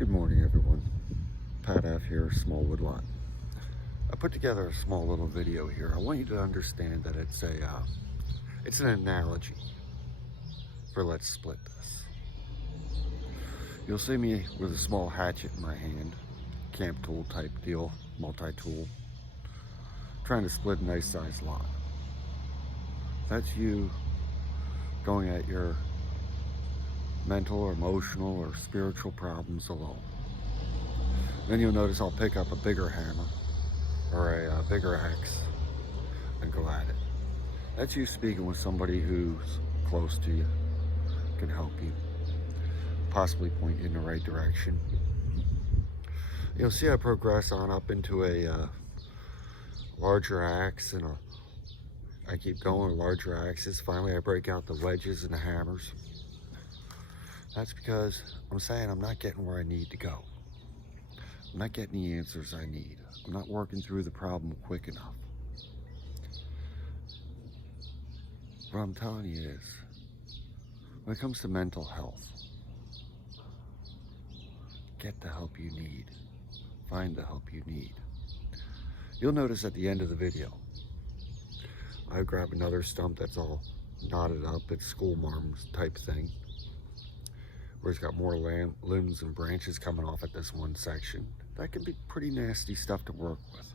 Good morning, everyone. Pat F here, Smallwood Lot. I put together a small little video here. I want you to understand that it's an analogy for let's split this. You'll see me with a small hatchet in my hand, camp tool type deal, multi-tool, trying to split a nice sized lot. That's you going at your mental or emotional or spiritual problems alone. Then you'll notice I'll pick up a bigger hammer or a bigger axe and go at it. That's you speaking with somebody who's close to you, can help you, possibly point you in the right direction. You'll see I progress on up into a larger axe, and I keep going with larger axes. Finally, I break out the wedges and the hammers. That's because I'm saying I'm not getting where I need to go. I'm not getting the answers I need. I'm not working through the problem quick enough. What I'm telling you is, when it comes to mental health, get the help you need. Find the help you need. You'll notice at the end of the video, I grab another stump that's all knotted up. It's school marms type thing, where it's got more limbs and branches coming off at this one section. That can be pretty nasty stuff to work with.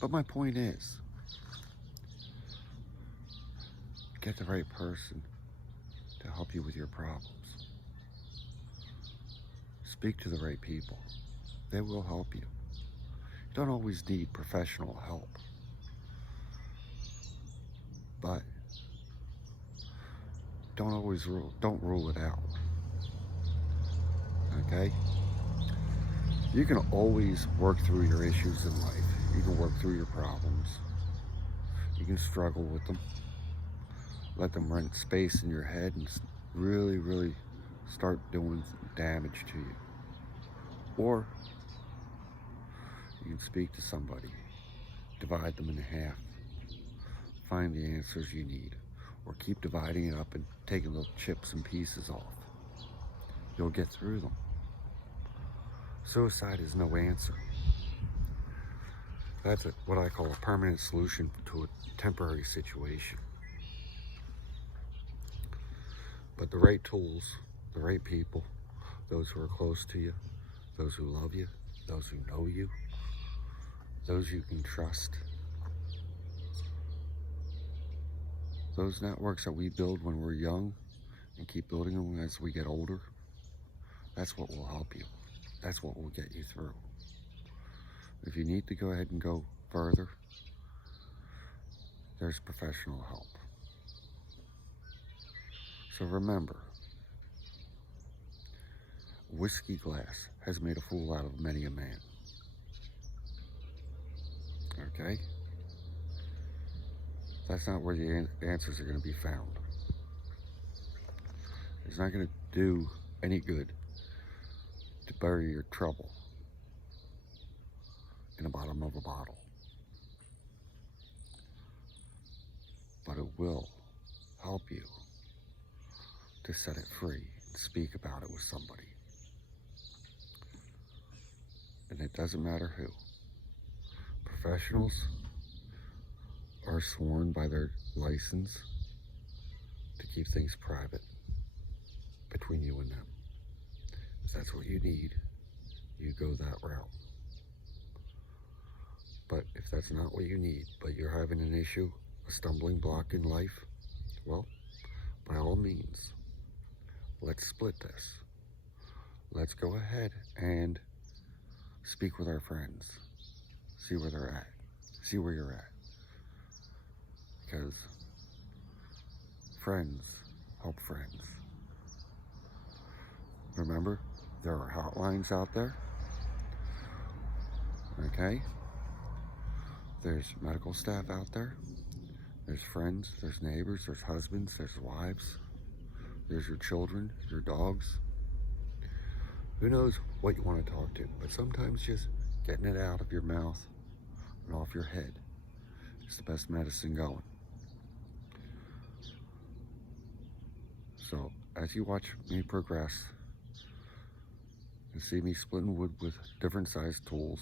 But my point is, get the right person to help you with your problems. Speak to the right people. They will help you. You don't always need professional help, but don't rule it out. Okay? You can always work through your issues in life. You can work through your problems. You can struggle with them. Let them rent space in your head and really start doing damage to you. Or you can speak to somebody, divide them in half, find the answers you need, or keep dividing it up and taking little chips and pieces off. You'll get through them. Suicide is no answer. That's what I call a permanent solution to a temporary situation. But the right tools, the right people, those who are close to you, those who love you, those who know you, those you can trust, those networks that we build when we're young and keep building them as we get older, that's what will help you. That's what will get you through. If you need to go ahead and go further, there's professional help. So remember, whiskey glass has made a fool out of many a man. Okay? That's not where the answers are going to be found. It's not going to do any good to bury your trouble in the bottom of a bottle. But it will help you to set it free and speak about it with somebody. And it doesn't matter who. Professionals are sworn by their license to keep things private between you and them. If that's what you need, you go that route. But if that's not what you need, but you're having an issue, a stumbling block in life, well, by all means, let's split this. Let's go ahead and speak with our friends. See where they're at. See where you're at. Because friends help friends. Remember, there are hotlines out there. Okay? There's medical staff out there. There's friends, there's neighbors, there's husbands, there's wives. There's your children, your dogs. Who knows what you want to talk to, but sometimes just getting it out of your mouth and off your head is the best medicine going. So as you watch me progress, You see me splitting wood with different sized tools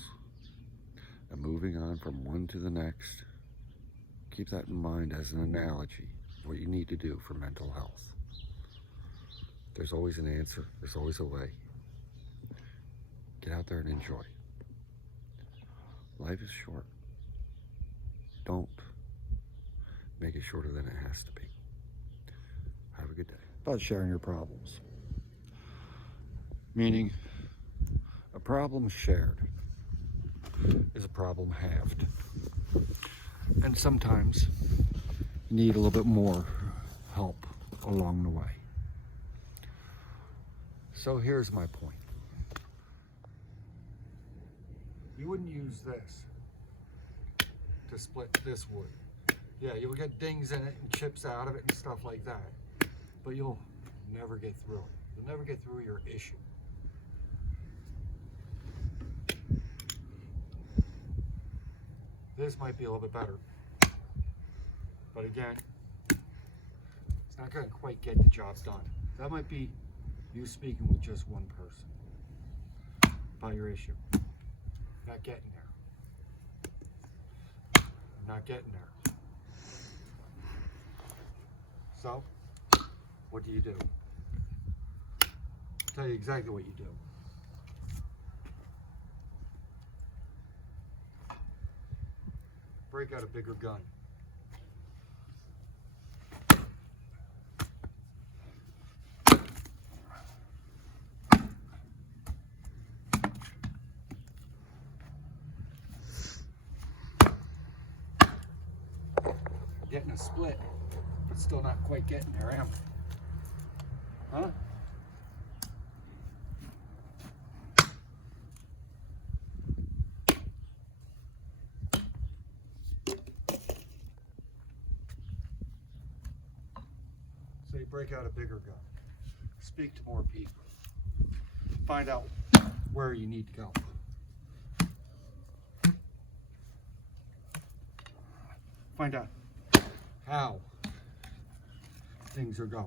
and moving on from one to the next. Keep that in mind as an analogy of what you need to do for mental health. There's always an answer. There's always a way. Get out there and enjoy. Life is short. Don't make it shorter than it has to be. Have a good day. About sharing your problems. Meaning, a problem shared is a problem halved. And sometimes you need a little bit more help along the way. So here's my point. You wouldn't use this to split this wood. Yeah, you'll get dings in it and chips out of it and stuff like that, but you'll never get through it. You'll never get through your issue. This might be a little bit better, but again, it's not going to quite get the job done. That might be you speaking with just one person about your issue. Not getting there. Not getting there. So, what do? I'll tell you exactly what you do. Break out a bigger gun. Getting a split, but still not quite getting there, am I? Huh? So you break out a bigger gun. Speak to more people. Find out where you need to go. Find out how things are going.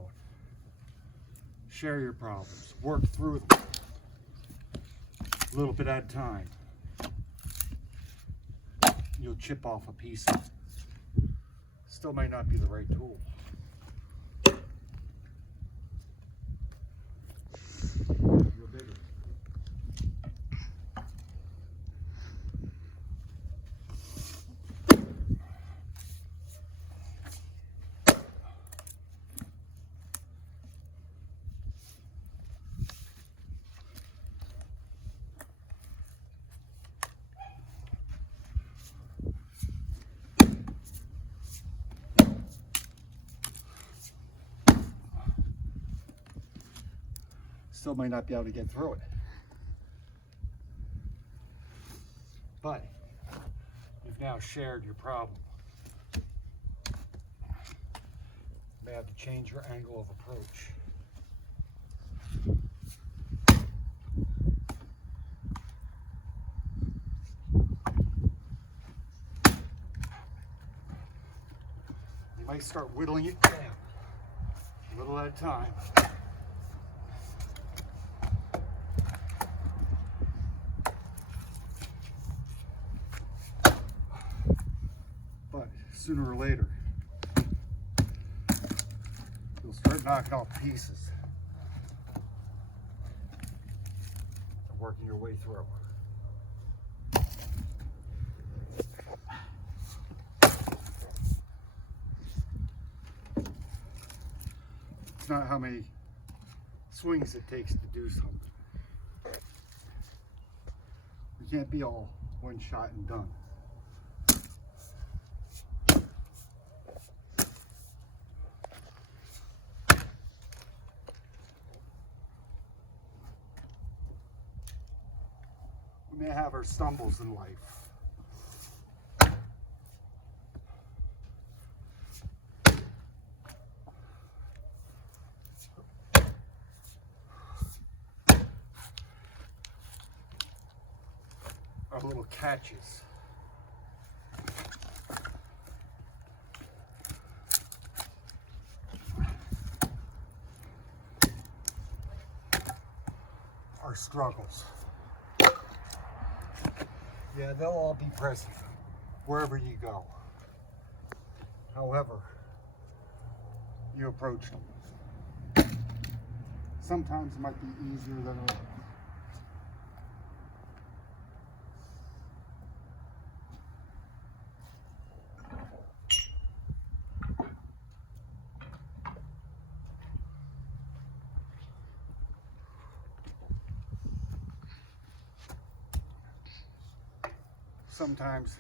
Share your problems. Work through them. A little bit at a time. You'll chip off a piece of it. Still might not be the right tool. You're bigger. Still might not be able to get through it. But you've now shared your problem. You may have to change your angle of approach. You might start whittling it down, a little at a time. Sooner or later, you'll start knocking off pieces and working your way through. It's not how many swings it takes to do something. You can't be all one shot and done. We may have our stumbles in life. Our little catches. our struggles. Yeah, they'll all be present wherever you go. However you approach them. Sometimes it might be easier than others. Sometimes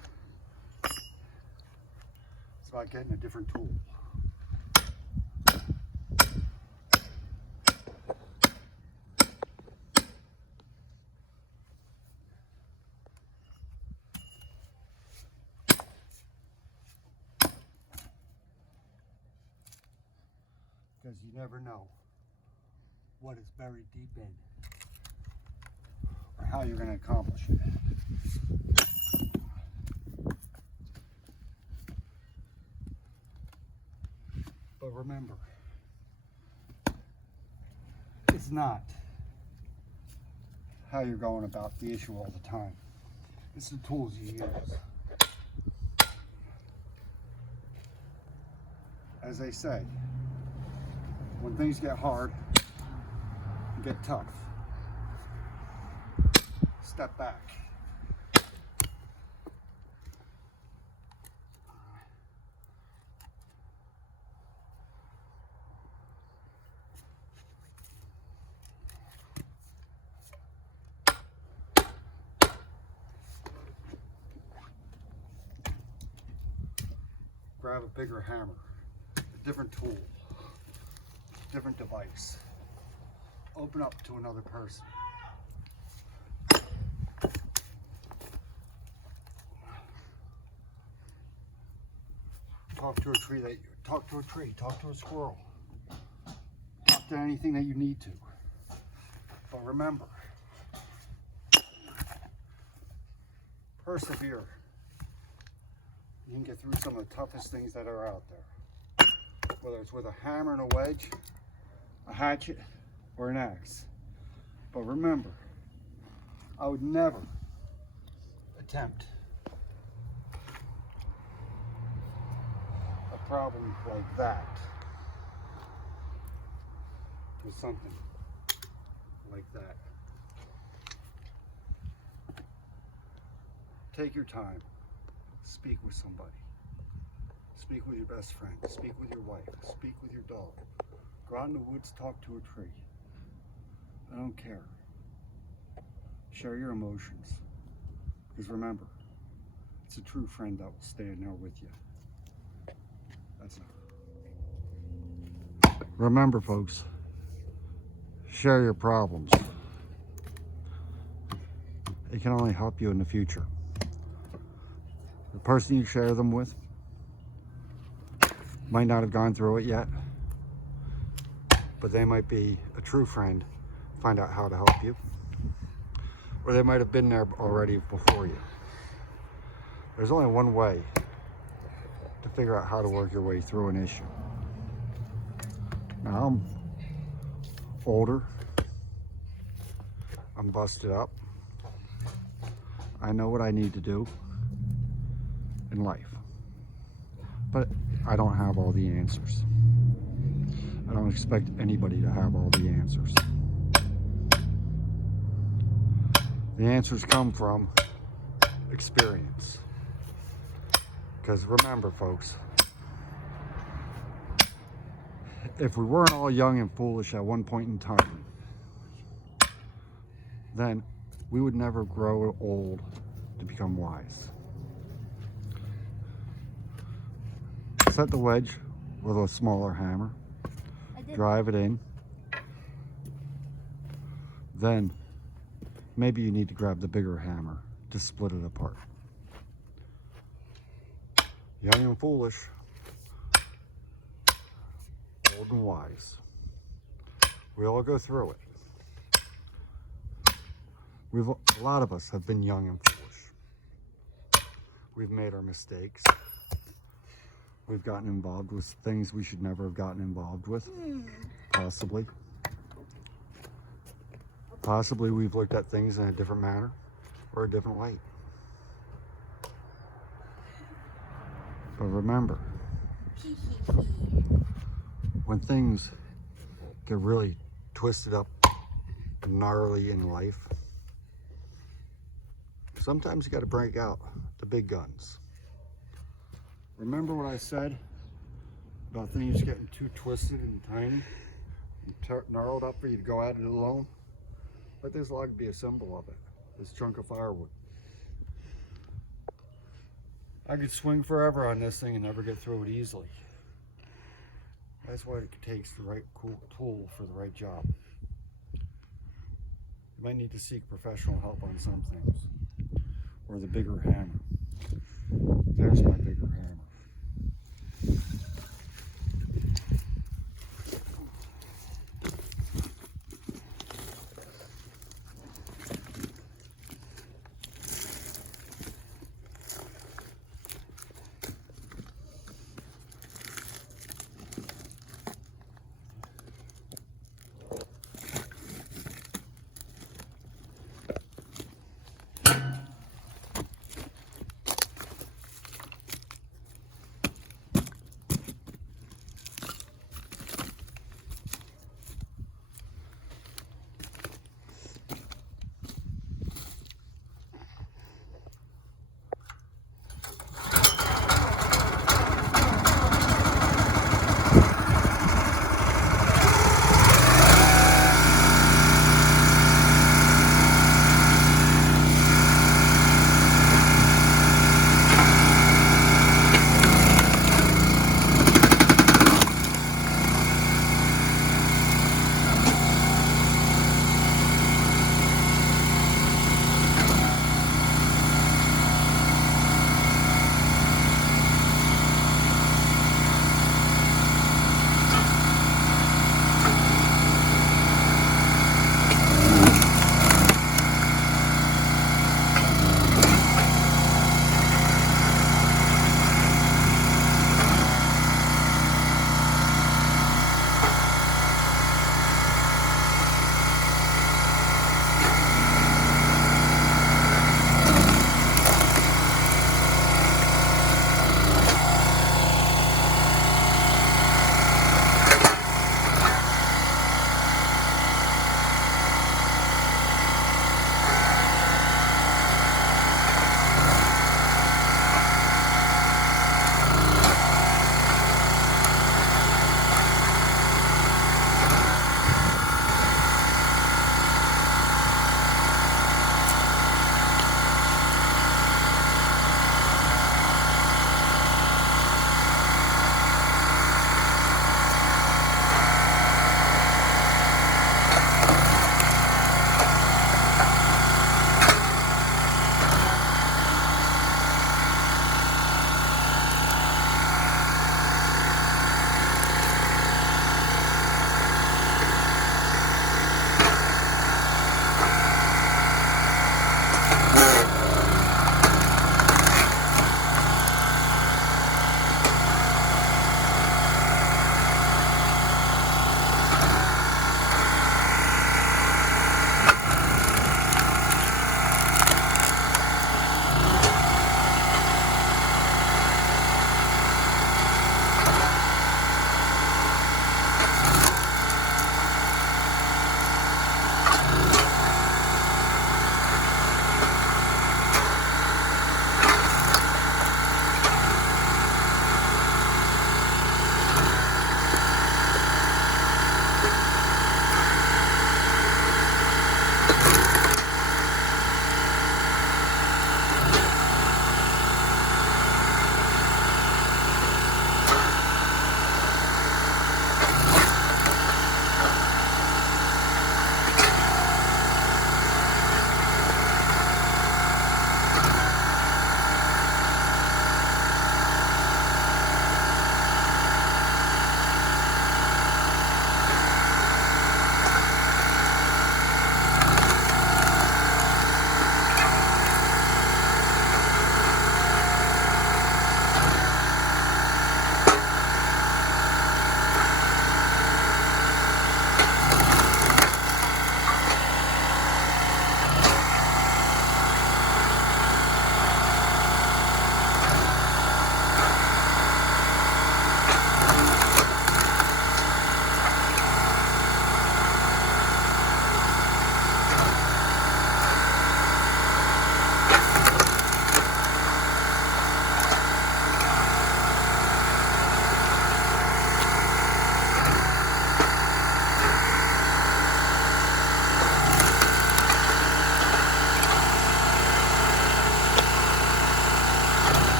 it's about getting a different tool. Because you never know what is buried deep in or how you're going to accomplish it. But remember, it's not how you're going about the issue all the time. It's the tools you use. As they say, when things get hard and get tough, step back. Grab a bigger hammer, a different tool, different device. Open up to another person. Talk to a tree talk to a squirrel. Talk to anything that you need to. But remember, persevere. You can get through some of the toughest things that are out there. Whether it's with a hammer and a wedge, a hatchet, or an axe. But remember, I would never attempt a problem like that with something like that. Take your time. Speak with somebody. Speak with your best friend. Speak with your wife. Speak with your dog. Go out in the woods, talk to a tree. I don't care. Share your emotions. Because remember, it's a true friend that will stand there with you. That's it. Remember, folks, share your problems. It can only help you in the future. The person you share them with might not have gone through it yet, but they might be a true friend, find out how to help you, or they might have been there already before you. There's only one way to figure out how to work your way through an issue. Now I'm older, I'm busted up, I know what I need to do in life, but I don't have all the answers. I don't expect anybody to have all the answers. The answers come from experience. Because remember, folks, if we weren't all young and foolish at one point in time, then we would never grow old to become wise. Set the wedge with a smaller hammer, drive it in, then maybe you need to grab the bigger hammer to split it apart. Young and foolish, old and wise. We all go through it. A lot of us have been young and foolish. We've made our mistakes. We've gotten involved with things we should never have gotten involved with, possibly. Possibly we've looked at things in a different manner or a different light. But remember, when things get really twisted up and gnarly in life, sometimes you got to break out the big guns. Remember what I said about things getting too twisted and tiny and gnarled up for you to go at it alone? Let this log be a symbol of it, this chunk of firewood. I could swing forever on this thing and never get through it easily. That's why it takes the right tool for the right job. You might need to seek professional help on some things, or the bigger hammer. There's my bigger hammer.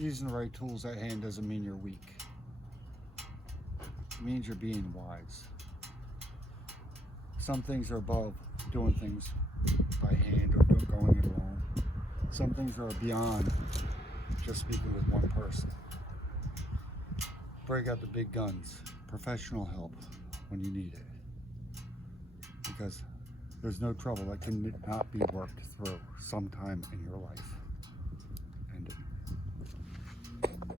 Using the right tools at hand doesn't mean you're weak. It means you're being wise. Some things are above doing things by hand or going it alone. Some things are beyond just speaking with one person. Break out the big guns. Professional help when you need it. Because there's no trouble that can not be worked through sometime in your life.